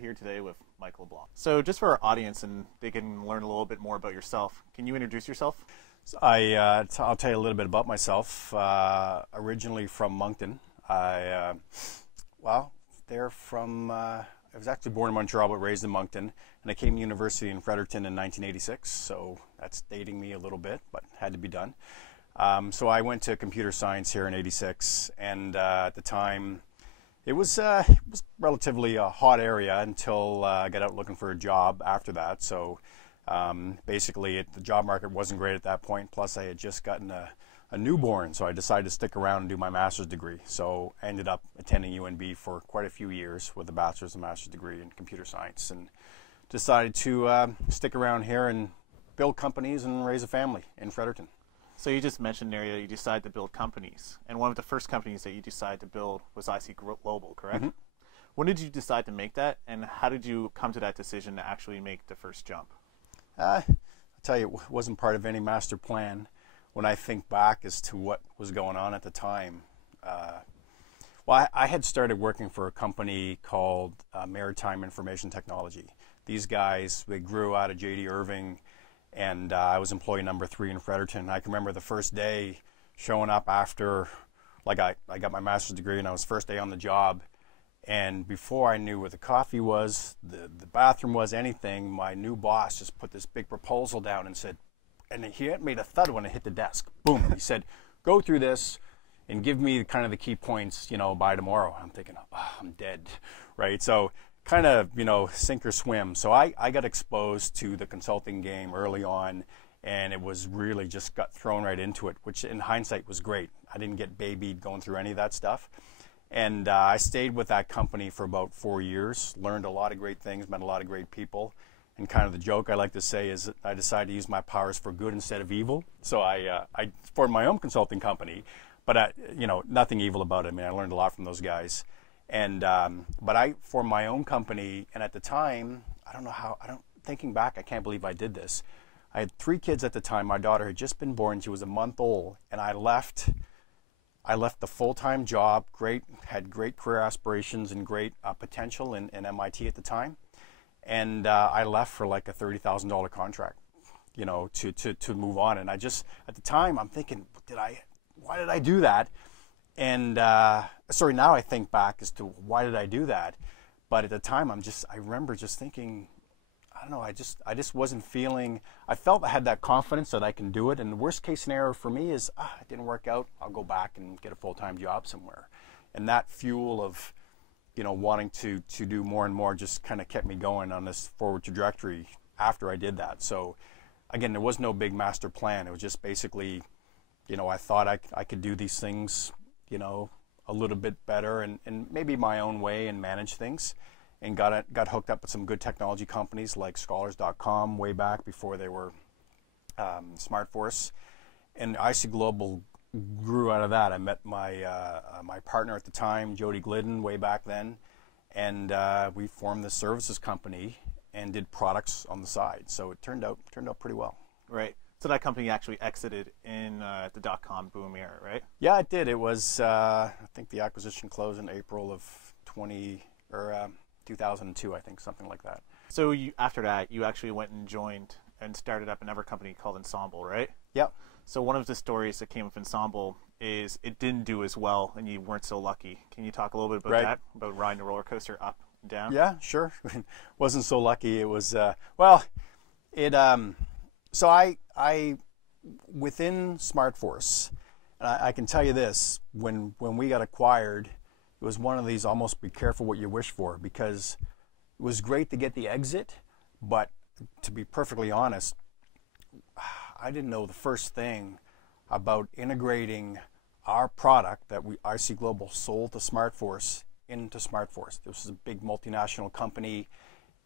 here today with Mike LeBlanc. So just for our audience and they can learn a little bit more about yourself, can you introduce yourself? I'll tell you a little bit about myself. Originally from Moncton. I was actually born in Montreal but raised in Moncton, and I came to university in Fredericton in 1986, so that's dating me a little bit, but had to be done. So I went to computer science here in '86, and at the time it was relatively a hot area until I got out looking for a job after that. So basically the job market wasn't great at that point, plus I had just gotten a newborn, so I decided to stick around and do my master's degree. So I ended up attending UNB for quite a few years with a bachelor's and master's degree in computer science, and decided to stick around here and build companies and raise a family in Fredericton. So you just mentioned there that you decided to build companies, and one of the first companies that you decided to build was IC Global, correct? Mm-hmm. When did you decide to make that, and how did you come to that decision to actually make the first jump? I'll tell you, it wasn't part of any master plan. When I think back as to what was going on at the time, I had started working for a company called Maritime Information Technology. These guys, they grew out of J.D. Irving, and I was employee number 3 in Fredericton. I can remember the first day showing up after, I got my master's degree, and I was first day on the job. And before I knew where the coffee was, the bathroom was, anything, my new boss just put this big proposal down and said, and he made a thud when it hit the desk. Boom. And he said, go through this and give me kind of the key points, by tomorrow. I'm thinking, oh, I'm dead, right? So kind of, sink or swim. So I got exposed to the consulting game early on, and it was really just got thrown right into it, which in hindsight was great. I didn't get babied going through any of that stuff. And I stayed with that company for about 4 years, learned a lot of great things, met a lot of great people. And kind of the joke I like to say is that I decided to use my powers for good instead of evil. So I formed my own consulting company, but nothing evil about it. I mean, I learned a lot from those guys. And but I formed my own company, and at the time, thinking back, I can't believe I did this. I had 3 kids at the time. My daughter had just been born. She was a month old, and I left the full-time job, had great career aspirations and great potential in MIT at the time. And I left for like a $30,000 contract, to move on. And I just, at the time, I'm thinking, why did I do that? And now I think back as to why did I do that? But at the time, I remember just thinking, I don't know, I just wasn't feeling, I felt I had that confidence that I can do it. And the worst case scenario for me is, it didn't work out, I'll go back and get a full-time job somewhere. And that fuel of, wanting to do more and more just kind of kept me going on this forward trajectory after I did that. So again, there was no big master plan. It was just basically, I thought I could do these things, a little bit better and maybe my own way and manage things, and got hooked up with some good technology companies like Scholars.com way back before they were SmartForce, and IC Global grew out of that. I met my my partner at the time, Jody Glidden, way back then, and we formed the services company and did products on the side. So it turned out pretty well. Right. So that company actually exited in the dot-com boom era, right? Yeah, it did. It was I think the acquisition closed in April of 2002, I think, something like that. So after that, you actually went and joined and started up another company called Ensemble, right? Yep. So one of the stories that came with Ensemble is it didn't do as well, and you weren't so lucky. Can you talk a little bit about that, about riding the roller coaster up and down? Yeah, sure. Wasn't so lucky. It was so I within SmartForce, and I can tell you this: when we got acquired, it was one of these almost be careful what you wish for, because it was great to get the exit, but to be perfectly honest, I didn't know the first thing about integrating our product that IC Global sold to SmartForce into SmartForce. This is a big multinational company,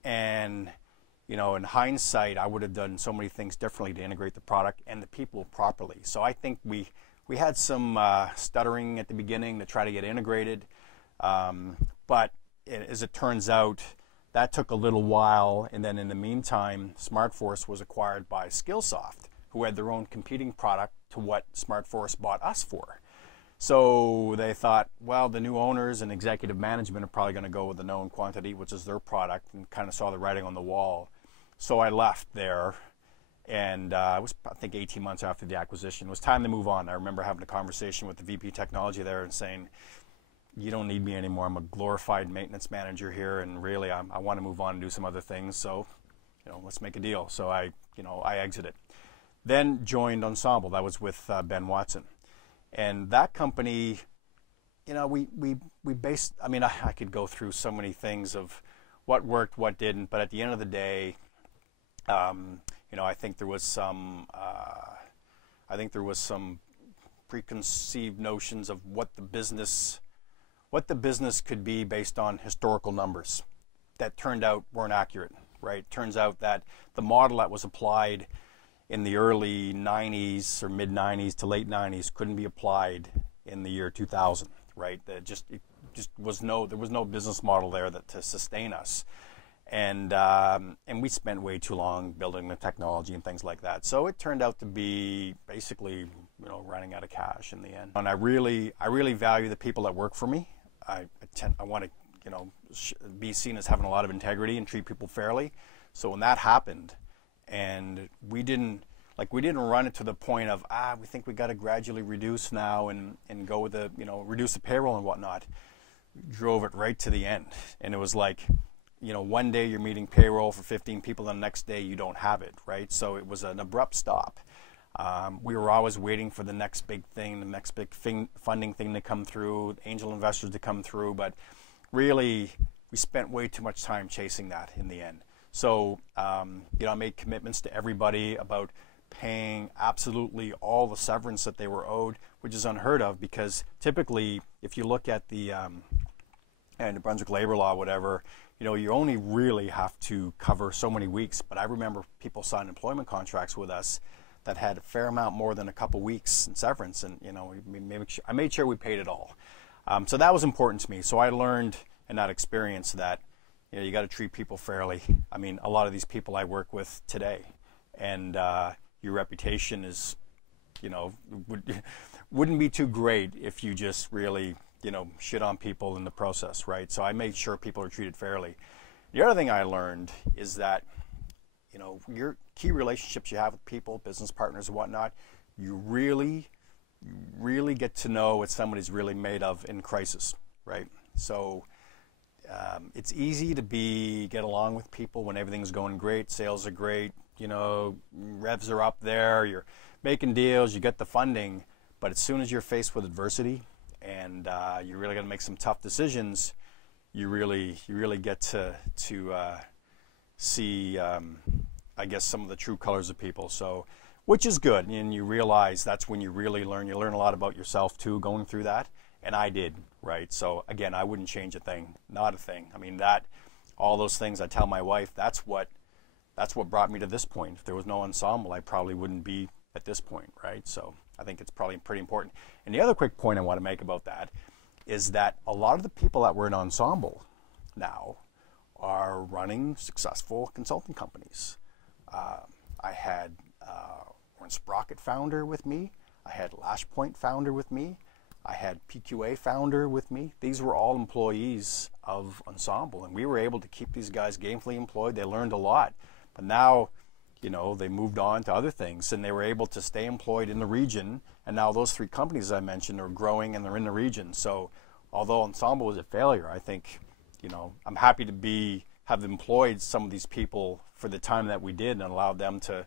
and in hindsight, I would have done so many things differently to integrate the product and the people properly. So I think we had some stuttering at the beginning to try to get integrated, but as it turns out, that took a little while, and then in the meantime, SmartForce was acquired by Skillsoft, who had their own competing product to what SmartForce bought us for. So they thought, well, the new owners and executive management are probably going to go with the known quantity, which is their product, and kind of saw the writing on the wall. So I left there, and it was, I think, 18 months after the acquisition. It was time to move on. I remember having a conversation with the VP technology there and saying, you don't need me anymore. I'm a glorified maintenance manager here, and really I want to move on and do some other things. So, let's make a deal. So I exited. Then joined Ensemble. That was with Ben Watson. And that company, we based, I could go through so many things of what worked, what didn't, but at the end of the day, I think there was some preconceived notions of what the business could be based on historical numbers that turned out weren't accurate, right? Turns out that the model that was applied in the early 90s or mid 90s to late 90s couldn't be applied in the year 2000, right? There was no business model there to sustain us. And we spent way too long building the technology and things like that. So it turned out to be basically, running out of cash in the end. And I really value the people that work for me. I want to, be seen as having a lot of integrity and treat people fairly. So when that happened, and we didn't run it to the point of, we think we got to gradually reduce now and go with the, reduce the payroll and whatnot. Drove it right to the end. And it was like, one day you're meeting payroll for 15 people, and the next day you don't have it, right? So it was an abrupt stop. We were always waiting for the next big thing, the next big funding thing to come through, angel investors to come through, but really we spent way too much time chasing that in the end. So, I made commitments to everybody about paying absolutely all the severance that they were owed, which is unheard of, because typically, if you look at the New Brunswick labor law, whatever, you only really have to cover so many weeks. But I remember people signed employment contracts with us that had a fair amount more than a couple weeks in severance, and I made sure we paid it all. So that was important to me. So I learned in that experience that you got to treat people fairly. A lot of these people I work with today, and your reputation is, wouldn't be too great if you just really, shit on people in the process, right? So I made sure people are treated fairly. The other thing I learned is that, your key relationships you have with people, business partners and whatnot, you really get to know what somebody's really made of in crisis, right? So it's easy to get along with people when everything's going great, sales are great, revs are up there, you're making deals, you get the funding, but as soon as you're faced with adversity and you're really going to make some tough decisions, you really get to see, I guess, some of the true colors of people. So, which is good, and you realize that's when you really learn. You learn a lot about yourself too, going through that, and I did, right? So again, I wouldn't change a thing, not a thing. All those things I tell my wife, that's what brought me to this point. If there was no Ensemble, I probably wouldn't be at this point, right? So I think it's probably pretty important. And the other quick point I want to make about that is that a lot of the people that were in Ensemble now are running successful consulting companies. I had Warren Sprocket founder with me. I had Lashpoint founder with me. I had PQA founder with me. These were all employees of Ensemble, and we were able to keep these guys gainfully employed. They learned a lot. But now, they moved on to other things, and they were able to stay employed in the region. And now those three companies I mentioned are growing, and they're in the region. So although Ensemble was a failure, I think, I'm happy to have employed some of these people for the time that we did and allowed them to,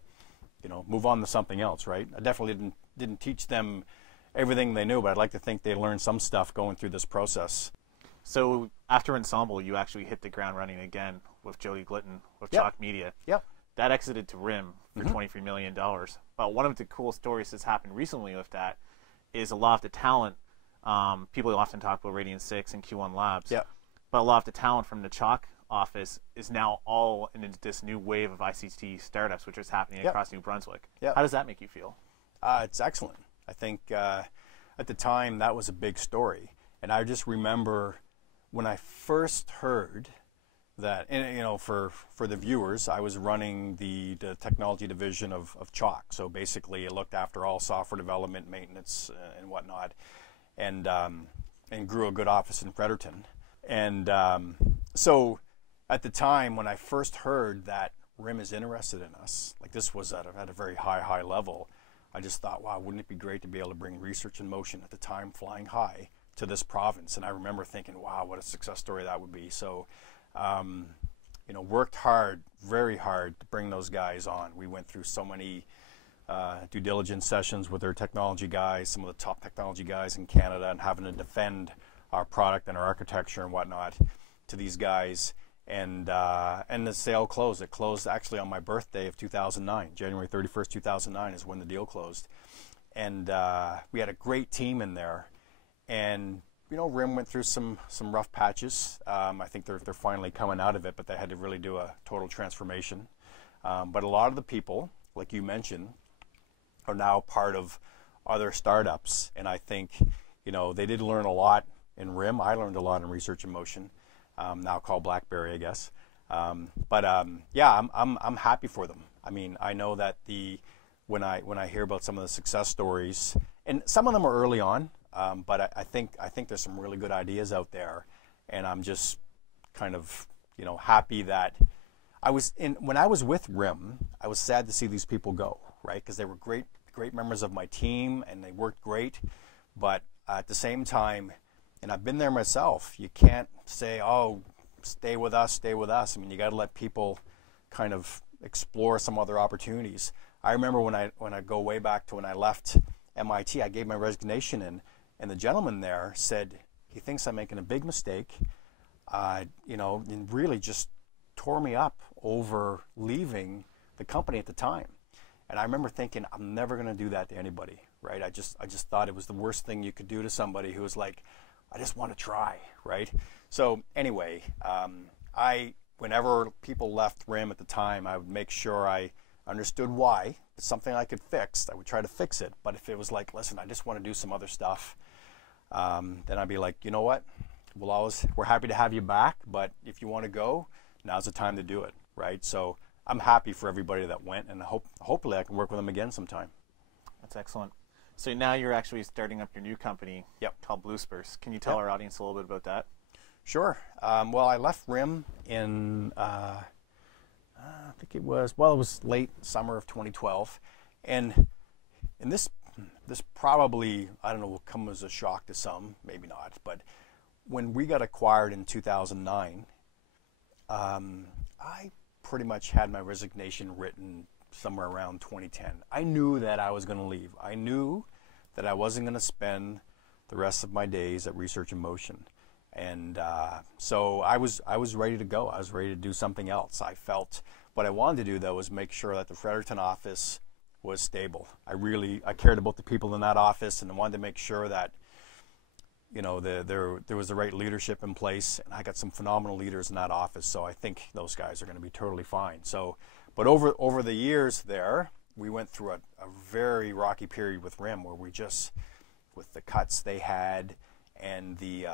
move on to something else, right? I definitely didn't teach them everything they knew, but I'd like to think they learned some stuff going through this process. So after Ensemble, you actually hit the ground running again with Jody Glitton with Chalk Media. Yep. That exited to RIM for $23 million. But one of the cool stories that's happened recently with that is a lot of the talent, people often talk about Radiant 6 and Q1 Labs, but a lot of the talent from the Chalk office is now all in this new wave of ICT startups, which is happening across New Brunswick. How does that make you feel? It's excellent. I think at the time that was a big story. And I just remember when I first heard that, and for the viewers, I was running the technology division of Chalk. So basically it looked after all software development, maintenance, and whatnot. and grew a good office in Fredericton. And so at the time when I first heard that RIM is interested in us, like this was at a very high level, I just thought, wow, wouldn't it be great to be able to bring research in motion at the time flying high to this province? And I remember thinking, wow, what a success story that would be. So, worked hard, very hard to bring those guys on. We went through so many due diligence sessions with their technology guys, some of the top technology guys in Canada, and having to defend our product and our architecture and whatnot to these guys. And the sale closed. It closed actually on my birthday of 2009. January 31st, 2009 is when the deal closed. And we had a great team in there. And, RIM went through some rough patches. I think they're finally coming out of it, but they had to really do a total transformation. But a lot of the people, like you mentioned, are now part of other startups. And I think, they did learn a lot in RIM. I learned a lot in Research in Motion. Now called BlackBerry, I guess. Yeah, I'm happy for them. I mean, I know that when I hear about some of the success stories, and some of them are early on, but I think there's some really good ideas out there, and I'm just kind of happy that when I was with RIM, I was sad to see these people go, right? Because they were great members of my team, and they worked great, but at the same time. And I've been there myself. You can't say, oh, stay with us. I mean, you got to let people kind of explore some other opportunities. I remember when I go way back to when I left MIT, I gave my resignation in, and the gentleman there said he thinks I'm making a big mistake, and really just tore me up over leaving the company at the time. And I remember thinking, I'm never going to do that to anybody, right? I just thought it was the worst thing you could do to somebody who was like, I just want to try, right? So anyway, whenever people left RIM at the time, I would make sure I understood why. If it's something I could fix, I would try to fix it. But if it was like, listen, I just want to do some other stuff, then I'd be like, you know what? We're happy to have you back, but if you want to go, now's the time to do it, right? So I'm happy for everybody that went, and hopefully I can work with them again sometime. That's excellent. So now you're actually starting up your new company called Blue Spurs. Can you tell our audience a little bit about that? Sure. Well, I left RIM in, I think it was late summer of 2012. And this probably, I don't know, will come as a shock to some, maybe not. But when we got acquired in 2009, I pretty much had my resignation written somewhere around 2010. I knew that I was going to leave. I knew that I wasn't going to spend the rest of my days at Research in Motion. And so I was ready to go. I was ready to do something else. I felt what I wanted to do, though, was make sure that the Fredericton office was stable. I cared about the people in that office, and I wanted to make sure that there was the right leadership in place, and I got some phenomenal leaders in that office, so I think those guys are going to be totally fine. But over the years there, we went through a very rocky period with RIM, where we just, with the cuts they had and the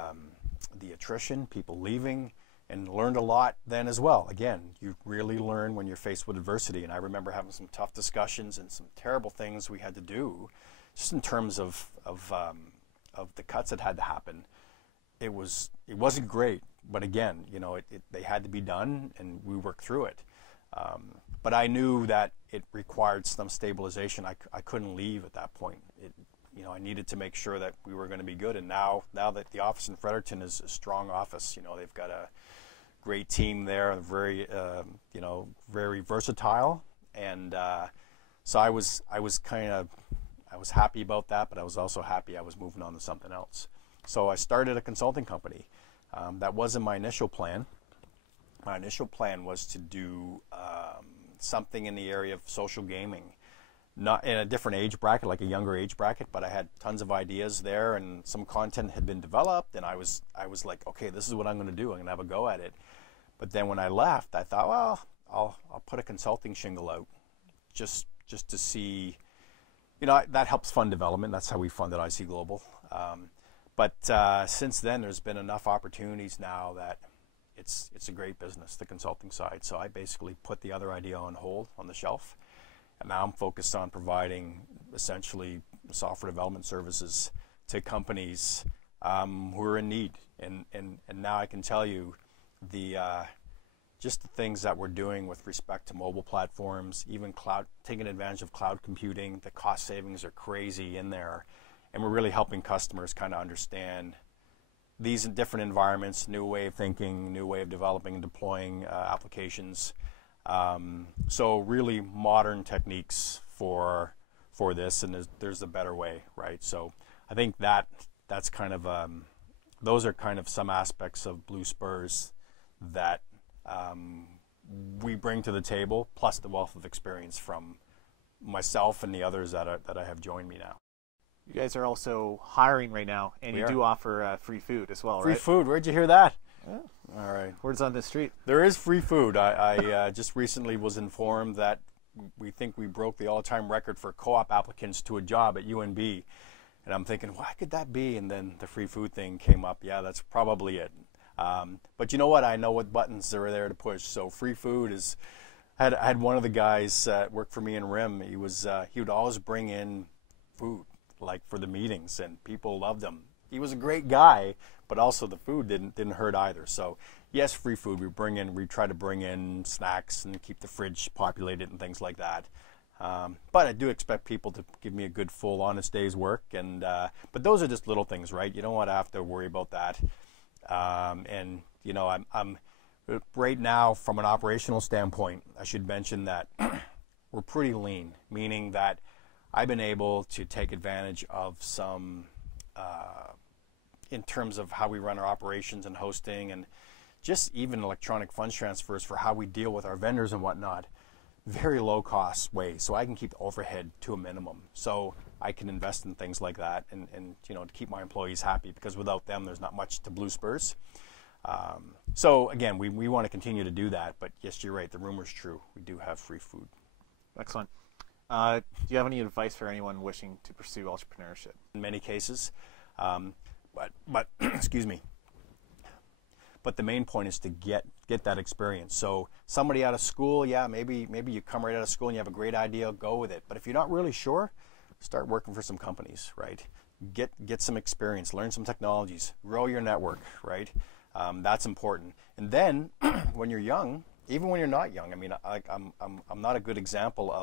attrition, people leaving, and learned a lot then as well. Again, you really learn when you're faced with adversity, and I remember having some tough discussions and some terrible things we had to do, just in terms of the cuts that had to happen. It wasn't great, but again, they had to be done, and we worked through it. But I knew that it required some stabilization. I couldn't leave at that point. I needed to make sure that we were going to be good. And now that the office in Fredericton is a strong office, they've got a great team there, very versatile. And so I was happy about that, but I was also happy I was moving on to something else. So I started a consulting company. That wasn't my initial plan. My initial plan was to do something in the area of social gaming, not in a different age bracket, like a younger age bracket, but I had tons of ideas there, and some content had been developed, and I was like, okay, this is what I'm going to do. I'm going to have a go at it. But then when I left, I thought, well, I'll put a consulting shingle out just to see, that helps fund development. That's how we funded IC Global. But since then, there's been enough opportunities now that it's a great business, the consulting side. So I basically put the other idea on hold, on the shelf, and now I'm focused on providing essentially software development services to companies who are in need. And now I can tell you the just the things that we're doing with respect to mobile platforms, even cloud, taking advantage of cloud computing. The cost savings are crazy in there, and we're really helping customers kind of understand these different environments, new way of thinking, new way of developing and deploying applications. So really modern techniques for this, and there's a better way, right? So I think that's kind of those are kind of some aspects of Blue Spurs that we bring to the table, plus the wealth of experience from myself and the others that I have joined me now. You guys are also hiring right now, and you do offer free food as well, right? Free food. Where'd you hear that? Yeah. All right. Word's on the street. There is free food. I just recently was informed that we think we broke the all-time record for co-op applicants to a job at UNB. And I'm thinking, why could that be? And then the free food thing came up. Yeah, that's probably it. But you know what? I know what buttons are there to push. So free food is. I had one of the guys work for me in RIM. He would always bring in food, like for the meetings, and people loved him. He was a great guy, but also the food didn't hurt either. So yes, free food. We try to bring in snacks and keep the fridge populated and things like that. But I do expect people to give me a good, full, honest day's work. And but those are just little things, right? You don't want to have to worry about that. And you know, I'm right now from an operational standpoint, I should mention that we're pretty lean, meaning that I've been able to take advantage of some in terms of how we run our operations and hosting, and just even electronic funds transfers for how we deal with our vendors and whatnot. Very low cost way, so I can keep the overhead to a minimum. So I can invest in things like that, and you know, to keep my employees happy, because without them, there's not much to Blue Spurs. So again, we want to continue to do that. But yes, you're right. The rumor's true. We do have free food. Excellent. Do you have any advice for anyone wishing to pursue entrepreneurship? In many cases, but excuse me. But the main point is to get that experience. So somebody out of school, yeah, maybe you come right out of school and you have a great idea, go with it. But if you're not really sure, start working for some companies, right? Get some experience, learn some technologies, grow your network, right? That's important. And then when you're young, even when you're not young, I mean, I'm not a good example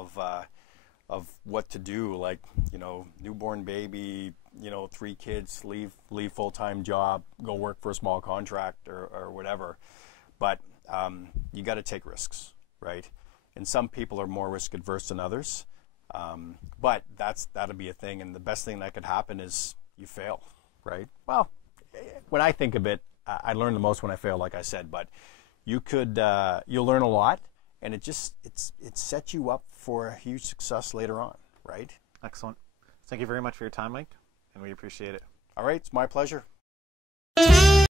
of what to do, like, you know, newborn baby, you know, 3 kids, leave full-time job, go work for a small contract or whatever. But you got to take risks, right? And some people are more risk adverse than others. But that'll be a thing. And the best thing that could happen is you fail, right? Well, when I think of it, I learn the most when I fail, like I said. But you'll learn a lot, and it sets you up for a huge success later on, right? Excellent. Thank you very much for your time, Mike, and we appreciate it. All right, it's my pleasure.